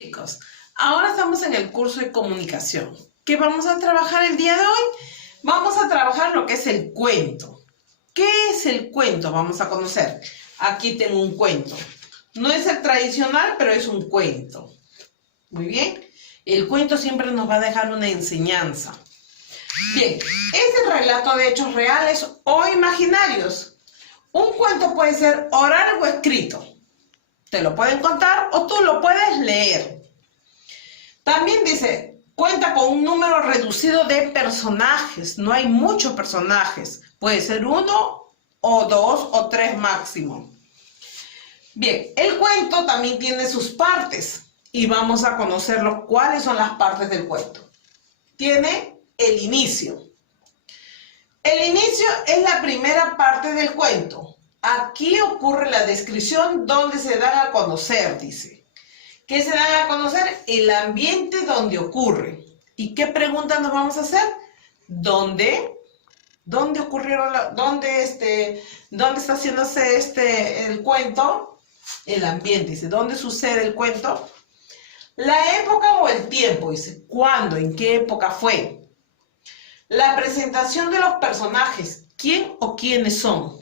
Chicos, ahora estamos en el curso de comunicación. ¿Qué vamos a trabajar el día de hoy? Vamos a trabajar lo que es el cuento. ¿Qué es el cuento? Vamos a conocer. Aquí tengo un cuento. No es el tradicional, pero es un cuento. Muy bien. El cuento siempre nos va a dejar una enseñanza. Bien, es el relato de hechos reales o imaginarios. Un cuento puede ser oral o escrito. Te lo pueden contar o tú lo puedes leer. También dice, cuenta con un número reducido de personajes. No hay muchos personajes. Puede ser 1 o 2 o 3 máximo. Bien, el cuento también tiene sus partes. Y vamos a conocerlo. ¿Cuáles son las partes del cuento? Tiene el inicio. El inicio es la primera parte del cuento. Aquí ocurre la descripción donde se dan a conocer, dice. ¿Qué se dan a conocer? El ambiente donde ocurre. ¿Y qué pregunta nos vamos a hacer? ¿Dónde ocurrieron, dónde está haciéndose el cuento? El ambiente, dice. ¿Dónde sucede el cuento? La época o el tiempo, dice. ¿Cuándo? ¿En qué época fue? La presentación de los personajes. ¿Quién o quiénes son?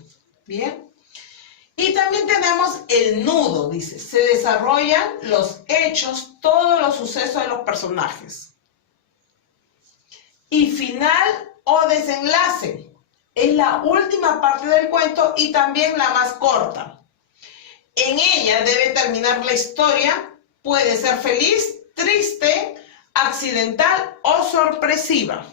Bien. Y también tenemos el nudo, dice. Se desarrollan los hechos, todos los sucesos de los personajes. Y final o desenlace. Es la última parte del cuento y también la más corta. En ella debe terminar la historia. Puede ser feliz, triste, accidental o sorpresiva.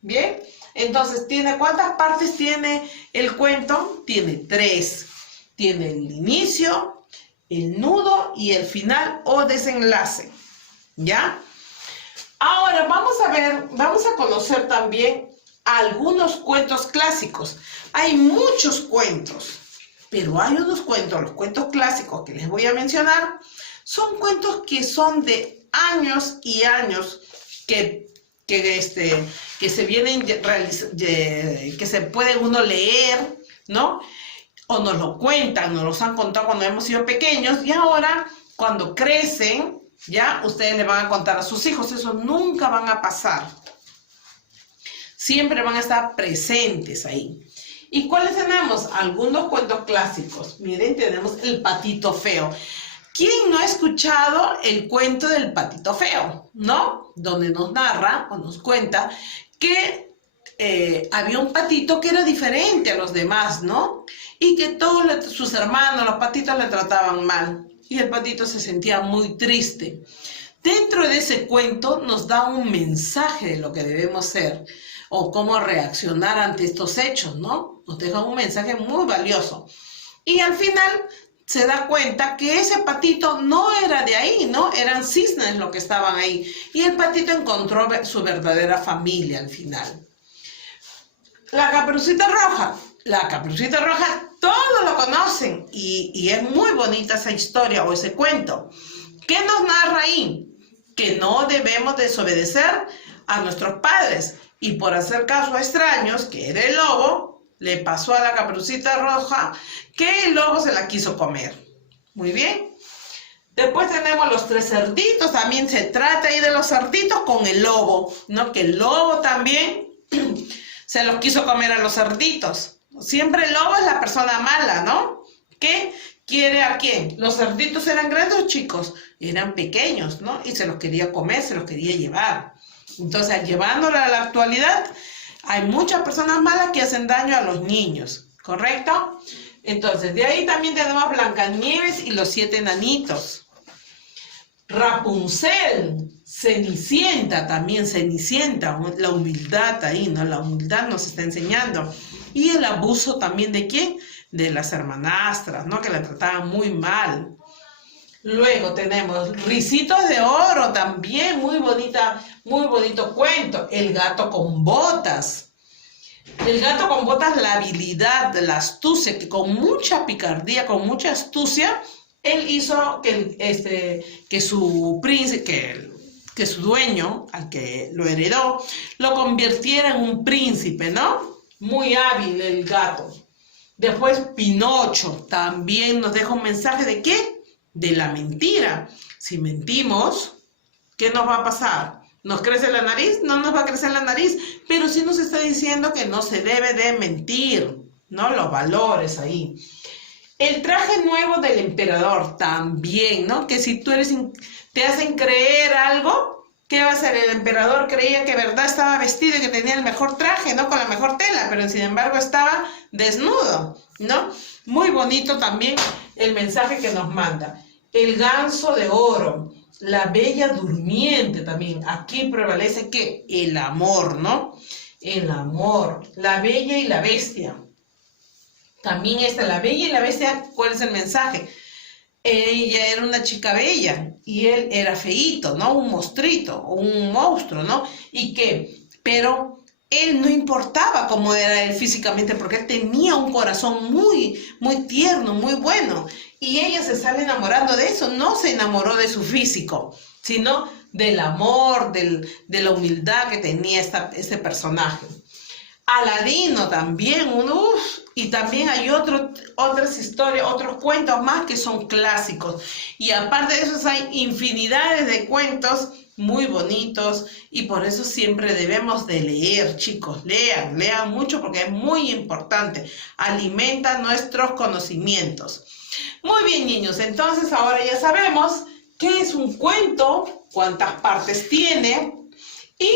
Bien. Entonces, ¿cuántas partes tiene el cuento? Tiene 3. Tiene el inicio, el nudo y el final o desenlace. ¿Ya? Ahora vamos a conocer también algunos cuentos clásicos. Hay muchos cuentos, pero hay unos cuentos, los cuentos clásicos que les voy a mencionar, son cuentos que son de años y años que se vienen que se puede uno leer, ¿no? O nos lo cuentan, nos los han contado cuando hemos sido pequeños y ahora cuando crecen, ya ustedes le van a contar a sus hijos. Eso nunca van a pasar. Siempre van a estar presentes ahí. ¿Y cuáles tenemos? Algunos cuentos clásicos. Miren, tenemos El Patito Feo. ¿Quién no ha escuchado el cuento del Patito Feo? ¿No? Donde nos narra o nos cuenta que había un patito que era diferente a los demás, ¿no? Y que todos sus hermanos, los patitos, le trataban mal. Y el patito se sentía muy triste. Dentro de ese cuento nos da un mensaje de lo que debemos ser o cómo reaccionar ante estos hechos, ¿no? Nos deja un mensaje muy valioso. Y al final se da cuenta que ese patito no era de ahí, ¿no? Eran cisnes los que estaban ahí. Y el patito encontró su verdadera familia al final. La Caperucita Roja. La Caperucita Roja, todos lo conocen. Y es muy bonita esa historia o ese cuento. ¿Qué nos narra ahí? Que no debemos desobedecer a nuestros padres. Y por hacer caso a extraños, que era el lobo, le pasó a la Caperucita Roja que el lobo se la quiso comer. Muy bien. Después tenemos los 3 cerditos. También se trata ahí de los cerditos con el lobo, ¿no? Que el lobo también se los quiso comer a los cerditos. Siempre el lobo es la persona mala, ¿no? ¿Qué quiere a quién? Los cerditos eran grandes o chicos. Eran pequeños, ¿no? Y se los quería comer, se los quería llevar. Entonces, llevándolo a la actualidad, hay muchas personas malas que hacen daño a los niños, ¿correcto? Entonces, de ahí también tenemos Blancanieves y los 7 enanitos. Rapunzel, Cenicienta, también Cenicienta, la humildad ahí, ¿no? La humildad nos está enseñando. Y el abuso también ¿de quién? De las hermanastras, ¿no? Que la trataban muy mal. Luego tenemos Ricitos de Oro, también muy bonito cuento. El gato con botas. El gato con botas, la habilidad, la astucia, que con mucha picardía, con mucha astucia, él hizo que su príncipe, que su dueño, al que lo heredó, lo convirtiera en un príncipe, ¿no? Muy hábil el gato. Después Pinocho, también nos deja un mensaje ¿de qué? De la mentira. Si mentimos, ¿qué nos va a pasar? ¿Nos crece la nariz? No nos va a crecer la nariz, pero sí nos está diciendo que no se debe de mentir, ¿no? Los valores ahí. El traje nuevo del emperador también, ¿no? Que si tú te hacen creer algo, ¿qué va a hacer? El emperador creía que verdad estaba vestido y que tenía el mejor traje, ¿no? Con la mejor tela, pero sin embargo estaba desnudo, ¿no? Muy bonito también el mensaje que nos manda. El ganso de oro, la bella durmiente también. Aquí prevalece ¿qué? El amor, ¿no? El amor, la bella y la bestia. También está la bella y la bestia. ¿Cuál es el mensaje? Ella era una chica bella y él era feíto, ¿no? Un mostrito, un monstruo, ¿no? Pero él no importaba cómo era él físicamente porque él tenía un corazón muy, muy tierno, muy bueno. Y ella se sale enamorando de eso, no se enamoró de su físico, sino del amor, de la humildad que tenía este personaje. Aladino también, y también hay otras historias, otros cuentos más que son clásicos. Y aparte de eso hay infinidades de cuentos muy bonitos y por eso siempre debemos de leer, chicos. Lean mucho porque es muy importante. Alimenta nuestros conocimientos. Muy bien, niños, entonces ahora ya sabemos qué es un cuento, cuántas partes tiene y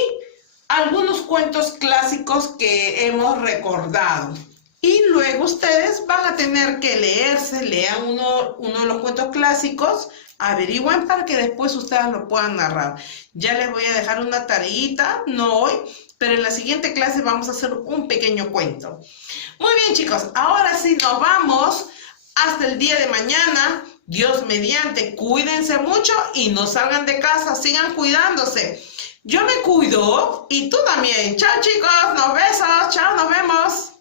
algunos cuentos clásicos que hemos recordado. Y luego ustedes van a tener que lean uno de los cuentos clásicos, averigüen para que después ustedes lo puedan narrar. Ya les voy a dejar una tareita, no hoy, pero en la siguiente clase vamos a hacer un pequeño cuento. Muy bien, chicos, ahora sí nos vamos hasta el día de mañana. Dios mediante, cuídense mucho y no salgan de casa, sigan cuidándose. Yo me cuido y tú también. Chao, chicos, nos besos, chao, nos vemos.